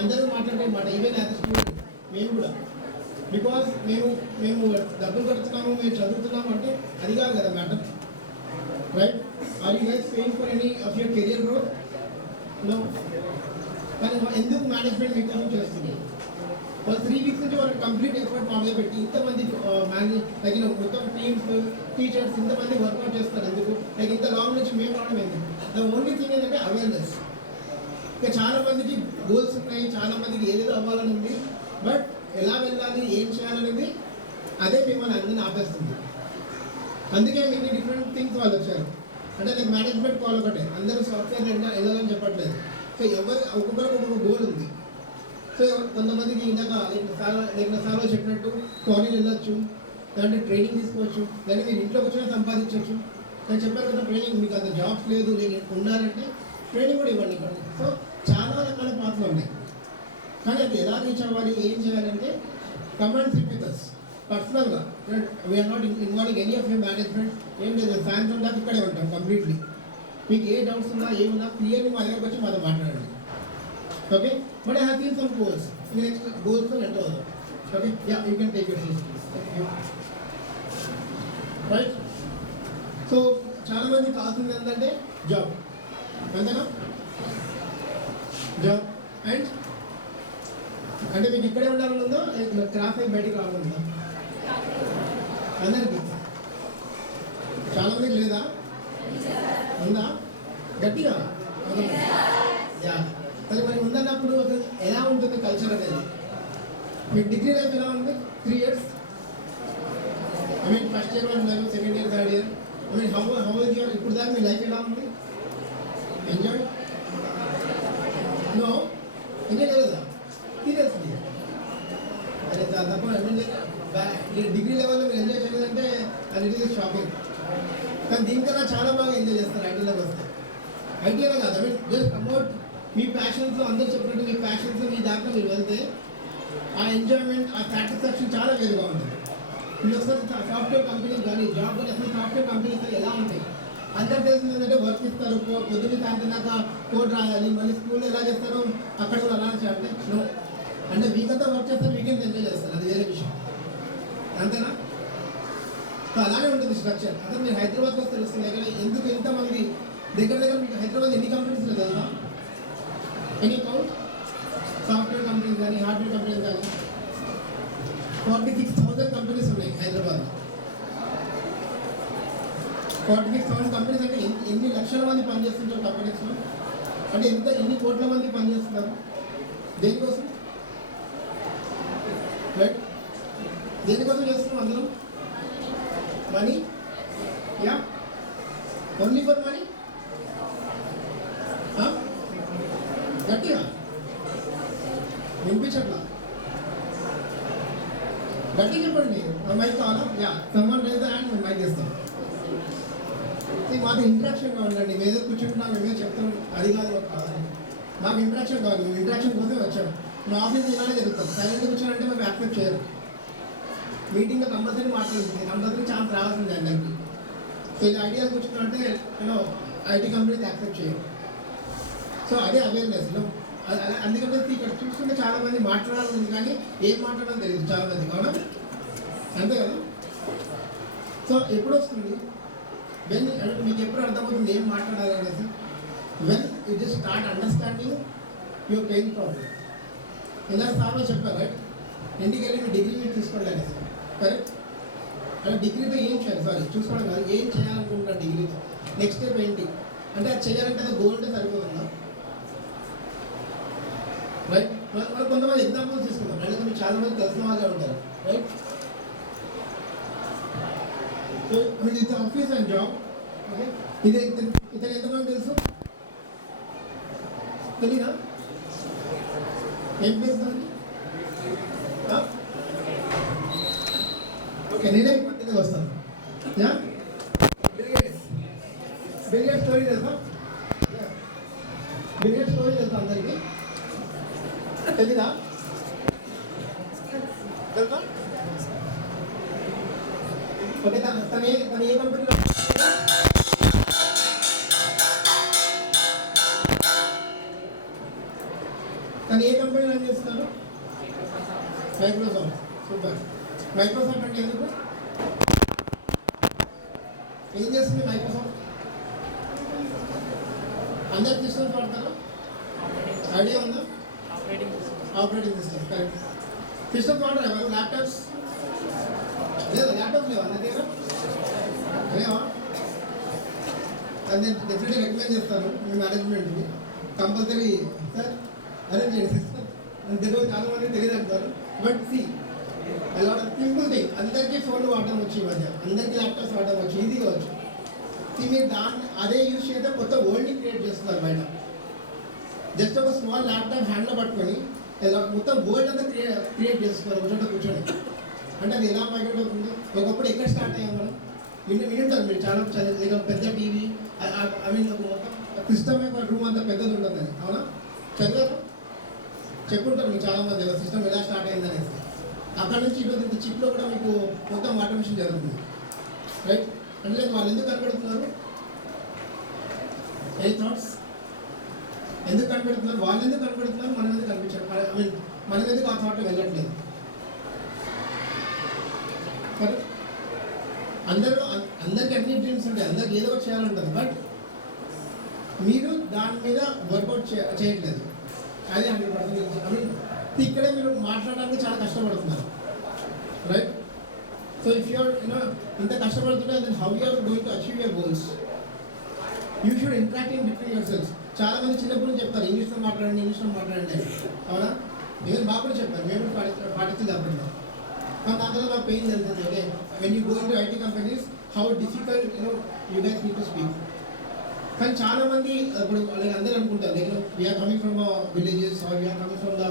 అందరూ మాట్లాడే మాట ఈవెన్ యాజ్ స్టూడెంట్ మేము కూడా బికాస్ మేము డబ్బులు కడుతున్నాము మేము చదువుతున్నాము అంటే అది కాదు కదా matter right. Are you guys paying for any of your career growth? No. కానీ ఎందుకు మేనేజ్మెంట్ మీకోసం చేస్తుంది? 3 weeks నుంచి వాళ్ళకి కంప్లీట్ ఎఫర్ట్ మామూలుగా పెట్టి ఇంతమంది తగిన మొత్తం టీమ్స్ టీచర్స్ ఇంతమంది వర్కౌట్ చేస్తారు ఎందుకు? లైక్ ఇంత లాంగ్ నుంచి మేము రావడం ఎందుకు? ద ఓన్లీ థింగ్ ఏంటంటే అవేర్నెస్. ఇంకా చాలా మందికి గోల్స్ ఉన్నాయి, చాలా మందికి ఏదేదో అవ్వాలని ఉంది, బట్ ఎలా వెళ్ళాలి ఏం చేయాలనేది అదే మిమ్మల్ని అందరినీ ఆపేస్తుంది. అందుకే మీకు డిఫరెంట్ థింగ్స్ వాళ్ళు వచ్చారు. అంటే లైక్ మేనేజ్మెంట్ కాల్ ఒకటే, అందరూ సాఫ్ట్వేర్ వెళ్ళాలని చెప్పట్లేదు. సో ఒక్కొక్కరికి ఒక్కొక్క గోల్ ఉంది. సో కొంతమందికి ఇందాక సార్లు చెప్పినట్టు ఫారిన్ వెళ్ళొచ్చు, లేదంటే ట్రైనింగ్ తీసుకోవచ్చు, లేదా మీరు ఇంట్లో వచ్చినా సంపాదించవచ్చు. నేను చెప్పాను కదా ట్రైనింగ్ మీకు అంత జాబ్స్ లేదు ఉండాలంటే ట్రైనింగ్ కూడా ఇవ్వండి ఇక్కడ. సో చాలా రకాల పాత్రలు ఉన్నాయి. కానీ అది ఎలా రీచ్ అవ్వాలి ఏం చేయాలంటే కమాండ్ సిట్ విత్ us పర్సనల్గా. We're not involving any of your management. ఏం లేదు, సాయంత్రం దాకా ఇక్కడే ఉంటాం కంప్లీట్లీ. మీకు ఏ డౌట్స్ ఉన్నా ఏమున్నా క్లియర్లీ మా దగ్గరకు వచ్చి మాతో మాట్లాడండి. Okay, but I have seen some goals. Next గోల్స్తో ఎంటర్ అవుతాం. Okay, ya you can take your seats right. So చాలా మంది కావాల్సింది ఏంటంటే జాబ్, అంతేనా? జాబ్ అండ్ అంటే మీకు ఇక్కడే ఉండాలని ఉందో క్రాస్ అయి బయటికి రావాలని ఉందా? అందరికీ చాలా మందికి లేదా? ఉందా? గట్టిగా యా. సరే, మరి ఉందన్నప్పుడు ఎలా ఉంటుంది కల్చర్ అనేది? మీకు డిగ్రీ లైఫ్ ఎలా ఉంది? 3 years, I mean first year ఉన్నారు, second year, third year, I mean how is your ఇప్పుడు దాకా మీ లైఫ్ ఎలా ఉంది? ఎంజాయ్? నో, ఎంజాయ్ చేయలేదా? సీరియస్లీ? అరే తప్ప డిగ్రీ లెవెల్లో మీరు ఎంజాయ్ చేయలేదంటే అది ఇట్ ఈస్ షాకింగ్. కానీ దీనికన్నా చాలా బాగా ఎంజాయ్ చేస్తారు ఐటీలోకి వస్తే. ఐటీలో కాదు, ఐ మీన్ జస్ట్ ప్రమోట్ మీ ప్యాషన్స్లో, అందరూ చెప్పినట్టు మీ ప్యాషన్స్ మీ దాకా మీరు వెళ్తే ఆ ఎంజాయ్మెంట్, ఆ సాటిస్ఫాక్షన్ చాలా వేరుగా ఉంటుంది. మీరు ఒకసారి సాఫ్ట్వేర్ కంపెనీస్ కానీ జాబ్ కానీ అసలు సాఫ్ట్వేర్ కంపెనీస్ ఎలా ఉంటాయి? అందరు తెలిసింది ఏంటంటే వర్క్ ఇస్తారు, పొద్దున్న సాయంత్రం దాకా కోడ్ రాయాలి, మళ్ళీ స్కూల్లో ఎలా చేస్తారో అక్కడ కూడా అలా చేయాలంటే నో. అంటే వీకంతా వర్క్ చేస్తారు, వీకెండ్ ఎంజాయ్ చేస్తారు, అది వేరే విషయం, అంతేనా? సో అలానే ఉంటుంది స్ట్రక్చర్. అదే మీరు హైదరాబాద్కి వస్తే తెలుస్తుంది ఇక్కడ ఎందుకు ఇంతమంది దగ్గర మీకు హైదరాబాద్ ఎన్ని కంపెనీస్ లేదు కదా? Any count? సాఫ్ట్వేర్ కంపెనీస్ కానీ హార్డ్వేర్ కంపెనీస్ కానీ 46,000 కంపెనీస్ ఉన్నాయి హైదరాబాద్లో. 46,000 కంపెనీస్ అంటే ఎన్ని లక్షల మంది పనిచేస్తుంటారు కంపెనీస్లో? అంటే ఎన్ని కోట్ల మంది పనిచేస్తున్నారు? దేనికోసం? రైట్, దేనికోసం చేస్తున్నాం అందరం? Money? Yeah, only for money? గట్టిగా వినిపించట్లా? గట్టిగా చెప్పండి. మైక్ కావాలా? Yeah, someone raise the hand, మేము మైక్ ఇస్తాం. మాకు ఇంట్రాక్షన్గా ఉండండి. మేదో కూర్చుంటున్నాం, మేమే చెప్తాం, అది కాదు మాకు ఇంట్రాక్షన్ కావాలి. మేము ఇంట్రాక్షన్ కోసం వచ్చాం. మా ఆఫీస్ ఇలానే జరుగుతాం. సైలెంట్గా కూర్చోనంటే మేము యాక్సెప్ట్ చేయరు. మీటింగ్లో కంపల్సరీ మాట్లాడుతుంది, కంపల్సరీ ఛాన్స్ రావాల్సింది అందరికీ. సో ఇది ఐడియా కూర్చున్నామంటే ఐటీ కంపెనీస్ యాక్సెప్ట్ చేయరు. సో అదే అవేర్నెస్లో. అందుకంటే ఇక్కడ చూస్తుంటే చాలా మంది మాట్లాడాలని కానీ ఏం మాట్లాడాలని తెలియదు చాలా మంది, అవునా? అంతే కదా? సో ఎప్పుడు వస్తుంది మీకు ఎప్పుడు అర్థమవుతుంది ఏం మాట్లాడాలి అనేసి? When you just start understanding your pain problem. ఇలా సార్లు చెప్పారు రైట్, ఇంటికి వెళ్ళి మీ డిగ్రీ మీరు తీసుకోండి అనేసి, కరెక్ట్? అంటే డిగ్రీతో ఏం చేయాలి? సారీ, చూసుకోవడం కాదు, ఏం చేయాలనుకుంటున్నారు డిగ్రీతో? నెక్స్ట్ స్టెప్ ఏంటి అంటే అది చేయాలంటే అది గోల్ అంటే సరిపోతుందా? రైట్, మనం కొంతమంది ఎగ్జాంపుల్స్ తీసుకుందాం. అంటే మీకు చాలా మంది తెలిసిన వాళ్ళే ఉంటారు, రైట్? సో ఇది ఆఫీస్ అండ్ జాబ్. ఓకే, ఇతను ఎంతమంది తెలుసు? తెలీదా? ఏం చేస్తాను? ఓకే, నేనే పట్టింది వస్తాను. యా, బిలియర్డ్ స్టోరీ తెలుసా? బిలియర్డ్ స్టోరీ తెలుసా అందరికీ? తెలీదా? తెలుసా? ఓకే, తన ఏ కంపెనీలో? కానీ ఏ కంపెనీ రన్ చేస్తున్నారు? మైక్రోసాఫ్ట్. సూపర్. మైక్రోసాఫ్ట్ అంటే ఎందుకు? ఏం చేస్తుంది మైక్రోసాఫ్ట్? అందరు సిస్టమ్స్ వాడతారా? ఐడియా ఉందా? Operating system. కరెక్ట్. సిస్టమ్స్ వాడరా? ల్యాప్టాప్స్ లేదా? ల్యాప్టాప్స్ లేవా అన్న దగ్గర? లేవా? అది నేను డెఫినెట్గా రికమెండ్ చేస్తాను మీ మేనేజ్మెంట్కి. కంపల్సరీ సార్ అరేంజ్ చేయండి సిస్టమ్. తెలియదు, చాలా మంది తెలియదు అంటారు. బట్ సి అలాంటి సింపుల్ థింగ్. అందరికీ ఫోన్లు వాడడం వచ్చి ఈ మధ్య, అందరికీ ల్యాప్టాప్స్ వాడడం వచ్చి, ఈజీగా వచ్చు. మీరు దాన్ని అదే యూజ్ చేస్తే కొత్త వరల్డ్ని క్రియేట్ చేస్తున్నారు బయట. జస్ట్ ఒక స్మాల్ ల్యాప్టాప్ హ్యాండ్లో పట్టుకొని మొత్తం వరల్డ్ అంతా క్రియేట్ చేస్తున్నారు ఒక చోట కూర్చొని. అంటే అది ఎలా మైగ్రేట్ అవుతుంది? ఒకప్పుడు ఎక్కడ స్టార్ట్ అయ్యాం మనం? వింటారు మీరు చాలా పెద్ద టీవీ, ఐ మీన్ ఒక మొత్తం సిస్టమ్ యొక్క రూమ్ అంతా పెద్దది ఉంటుందని. అవునా? చదివారు, చెప్పుంటారు మీకు చాలామంది సిస్టమ్ ఎలా స్టార్ట్ అయింది అనేసి. అక్కడ నుంచి ఈరోజు ఇంత చిప్లో కూడా మీకు మొత్తం ఆటోమేషన్ జరుగుతుంది. రైట్? అంటే వాళ్ళు ఎందుకు కనబడుతున్నారు? ఏ థాట్స్? ఎందుకు కనబడుతున్నారు? వాళ్ళు ఎందుకు కనబడుతున్నారు? మనం ఎందుకు కనిపించారు? ఐ మీన్ మనం ఎందుకు ఆ థాట్లో వెళ్ళట్లేదు? అందరికి అన్ని డ్రీమ్స్ ఉంటాయి, అందరికి ఏదో ఒకటి చేయాలంటుంది. బట్ మీరు దాని మీద వర్కౌట్ చేయట్లేదు. అది 100%. ఐ మీన్ ఇక్కడే మీరు మాట్లాడడానికి చాలా కష్టపడుతున్నారు. రైట్? సో ఇఫ్ యూఆర్ ఇంత కష్టపడుతుంటే then how you are going to achieve your goals? You should interact in between yourselves. చాలా మంది చిన్నప్పుడు నుంచి చెప్తారు ఇంగ్లీష్లో మాట్లాడండి, ఇంగ్లీష్లో మాట్లాడండి. అవునా? నేను బాగా కూడా చెప్పాను, మేము పాటించింది అప్పట్లో. కానీ దాంట్లో నాకు పెయిన్ తెలుస్తుంది. Okay, when you go into IT companies how difficult you guys need to speak. కానీ చాలా మంది ఇప్పుడు వాళ్ళకి అందరూ అనుకుంటారు we're coming from villages or we're coming from the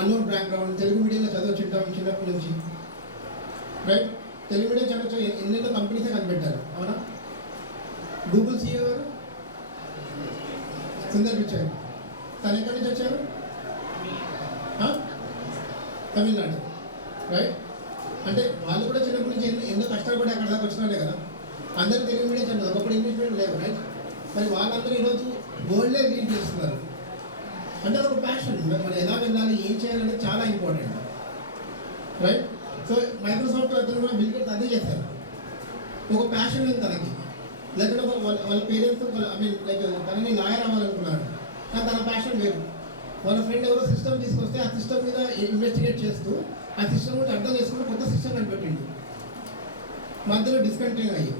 unknown background. Telugu మీడియంలో చదవచ్చుంటాం చిన్నప్పటి నుంచి. రైట్? తెలుగు మీడియం చదవచ్చు, ఎన్నెన్నో కంపెనీసే కనిపెట్టారు. అవునా? గూగుల్ సీఈఓ గారు సుందర్ పిచాయ్, తను ఎక్కడి నుంచి వచ్చారు? తమిళనాడు. రైట్? అంటే వాళ్ళు కూడా చిన్నప్పటి నుంచి ఎన్నో కష్టపడి అక్కడ దాకా వచ్చినారే కదా. అందరూ తెలుగు మీడియం చదువు, ఒకప్పుడు ఇంగ్లీష్ మీడియం లేవు. రైట్? మరి వాళ్ళందరూ ఈరోజు వరల్డ్లే లీడ్ చేస్తున్నారు. అంటే ఒక ప్యాషన్. మనం ఎలా వెళ్ళాలి, ఏం చేయాలనేది చాలా ఇంపార్టెంట్. రైట్? సో మైక్రోసాఫ్ట్ అతను కూడా బిల్ గేట్స్ అదే చేస్తారు. ఒక ప్యాషన్ ఉంది తనకి. లేకపోతే వాళ్ళ పేరెంట్స్ ఐ మీన్ లైక్ తనని లాయర్ అవ్వాలనుకున్నాడు, కానీ తన ప్యాషన్ వేరు. వాళ్ళ ఫ్రెండ్ ఎవరో సిస్టమ్ తీసుకొస్తే ఆ సిస్టమ్ మీద ఇన్వెస్టిగేట్ చేస్తూ ఆ సిస్టమ్ గురించి అర్థం చేసుకుంటూ కొత్త సిస్టమ్ కనిపెట్టిండు. మధ్యలో డిస్కంటిన్యూ అయ్యి,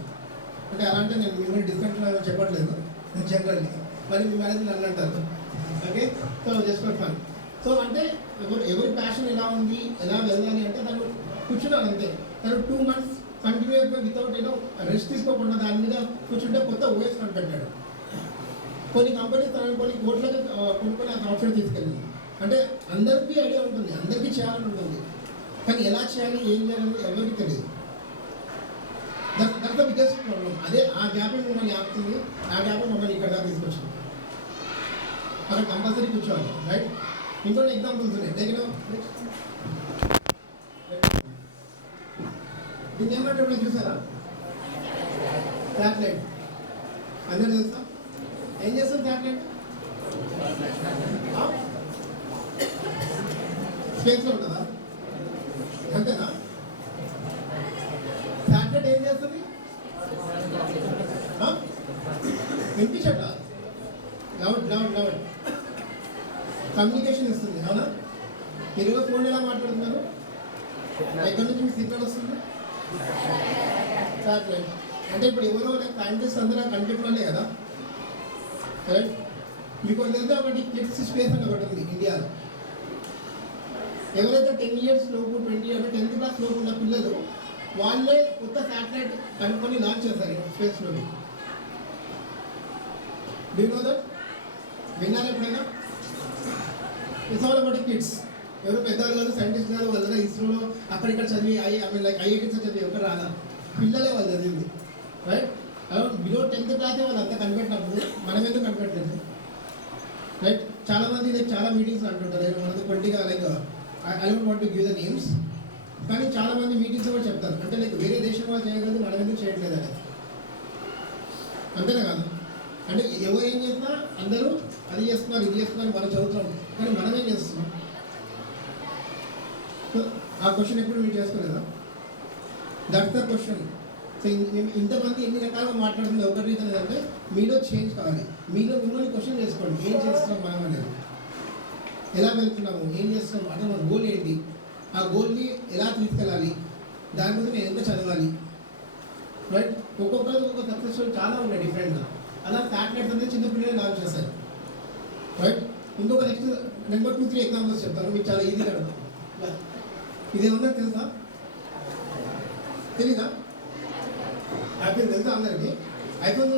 అంటే అలాంటి నేను మిమ్మల్ని డిస్కంటిన్యూ అయ్యని చెప్పట్లేదు జనరల్లీ, మరి మీ మేనేజ్మెంట్ అని అంటారు. Okay, so just for fun. So అంటే ఎవరి ప్యాషన్ ఎలా ఉంది, ఎలా వెళ్ళాలి అంటే తను కూర్చున్నాను అంతే. తను 2 months కంటిన్యూస్గా వితౌట్ రెస్ట్ తీసుకోకుండా దాని మీద కూర్చుంటే కొత్త ఓఎస్ కనిపెట్టాడు. కొన్ని కంపెనీస్ తనని కొన్ని కోట్లకి కొనుక్కొని ఆ సాఫ్ట్వేర్ తీసుకెళ్ళింది. అంటే అందరికీ ఐడియా ఉంటుంది, అందరికీ చేయాలని ఉంటుంది, కానీ ఎలా చేయాలి, ఏం చేయాలని ఎవరికి తెలియదు. That's the biggest problem. అదే ఆ గ్యాప్ మిమ్మల్ని ఆపుతుంది, ఆ గ్యాప్ మమ్మల్ని ఇక్కడ దాకా తీసుకొచ్చింది. అక్కడ కంపల్సరీ కూర్చోవాలి. రైట్? ఇంకొన్ని ఎగ్జాంపుల్స్ ఉన్నాయి. దగ్గర దీన్ని ఏమంటే ఎప్పుడైనా చూసారా? శాటిలైట్. అందరూ చూస్తాం. ఏం చేస్తాం శాటిలైట్? స్పేస్లో ఉంటుందా? అంతేనా? శాటిలైట్ ఏం చేస్తుంది? వినిపించట్లా? లౌడ్ కమ్యూనికేషన్ ఇస్తుంది. అవునా? మీరు ఫోన్ ఎలా మాట్లాడుతున్నారు? ఎక్కడి నుంచి మీ సిగ్నల్ వస్తుంది? శాటిలైట్. అంటే ఇప్పుడు ఎవరో సైంటిస్ట్ అందరూ కనిపెట్టిన కదా. రైట్? మీకు తెలిస్తే ఒకటి కిడ్స్ స్పేస్ అని ఒకటి ఉంది ఇండియాలో. ఎవరైతే 10 years లోపు 20 years 10th class లోపు ఉన్న పిల్లలు వాళ్ళే కొత్త శాటిలైట్ కనుక్కొని లాంచ్ చేస్తారు స్పేస్లోకి. Do you know that? విన్నారా ఎప్పుడైనా? It's all about kids. ఎవరు పెద్దవాళ్ళు కాదు, సైంటిస్ట్ కాదు, వాళ్ళ ఇస్రోలో అక్కడిక్కడ చదివి ఐఐటీస్ చదివి ఎవరు రాదా, పిల్లలే వాళ్ళు చదివింది. రైట్? బిలో 10th class వాళ్ళు అంతా కనిపెట్టినప్పుడు మనం ఎందుకు కనిపెట్టలేదు? రైట్? చాలామంది చాలా మీటింగ్స్ అంటుంటారు, మనకు కొద్దిగా I don't want to give the names, కానీ చాలామంది మీటింగ్స్ కూడా చెప్తారు, అంటే వేరే దేశం వాళ్ళు చేయగలదు, మనం ఎందుకు చేయట్లేదు అనేది. అంతేనా కాదు? అంటే ఎవరు ఏం చేసినా అందరూ అది చేస్తున్నారు, ఇది చేస్తున్నారు, మనం చదువుతున్నాం, కానీ మనం ఏం చేస్తున్నాం? ఆ క్వశ్చన్ ఎప్పుడు మీరు చేసుకోలేదా? That's the question. సో ఇంతమంది ఎన్ని రకాలుగా మాట్లాడుతుంది ఒకటి రీజన్ ఏంటంటే మీలో చేంజ్ కావాలి. మీలో మిమ్మల్ని క్వశ్చన్ చేసుకోండి, ఏం చేస్తున్నాం మనం అనేది, ఎలా వెళ్తున్నాము, ఏం చేస్తున్నాము, అంటే మన గోల్ ఏంటి, ఆ గోల్ని ఎలా తీసుకెళ్ళాలి, దానికోసం నేను ఎంత చదవాలి, రైట్? ఒక్కొక్కరు ఒక్కొక్క సక్సెస్ చాలా ఉన్నాయి డిఫరెంట్గా. అలా ఫ్యాక్టర్స్ అనేది చిన్న పిల్లలు లాంచ్ చేస్తారు, రైట్? ఇంకొక నెక్స్ట్ నెంబర్ 2, 3 ఎగ్జాంపుల్స్ చెప్తాను, మీకు చాలా ఈజీగా అడుగుతాను. ఇదేమన్నా తెలుసా? తెలీదా? యాపిల్ తెలుసా అందరికీ? ఐఫోన్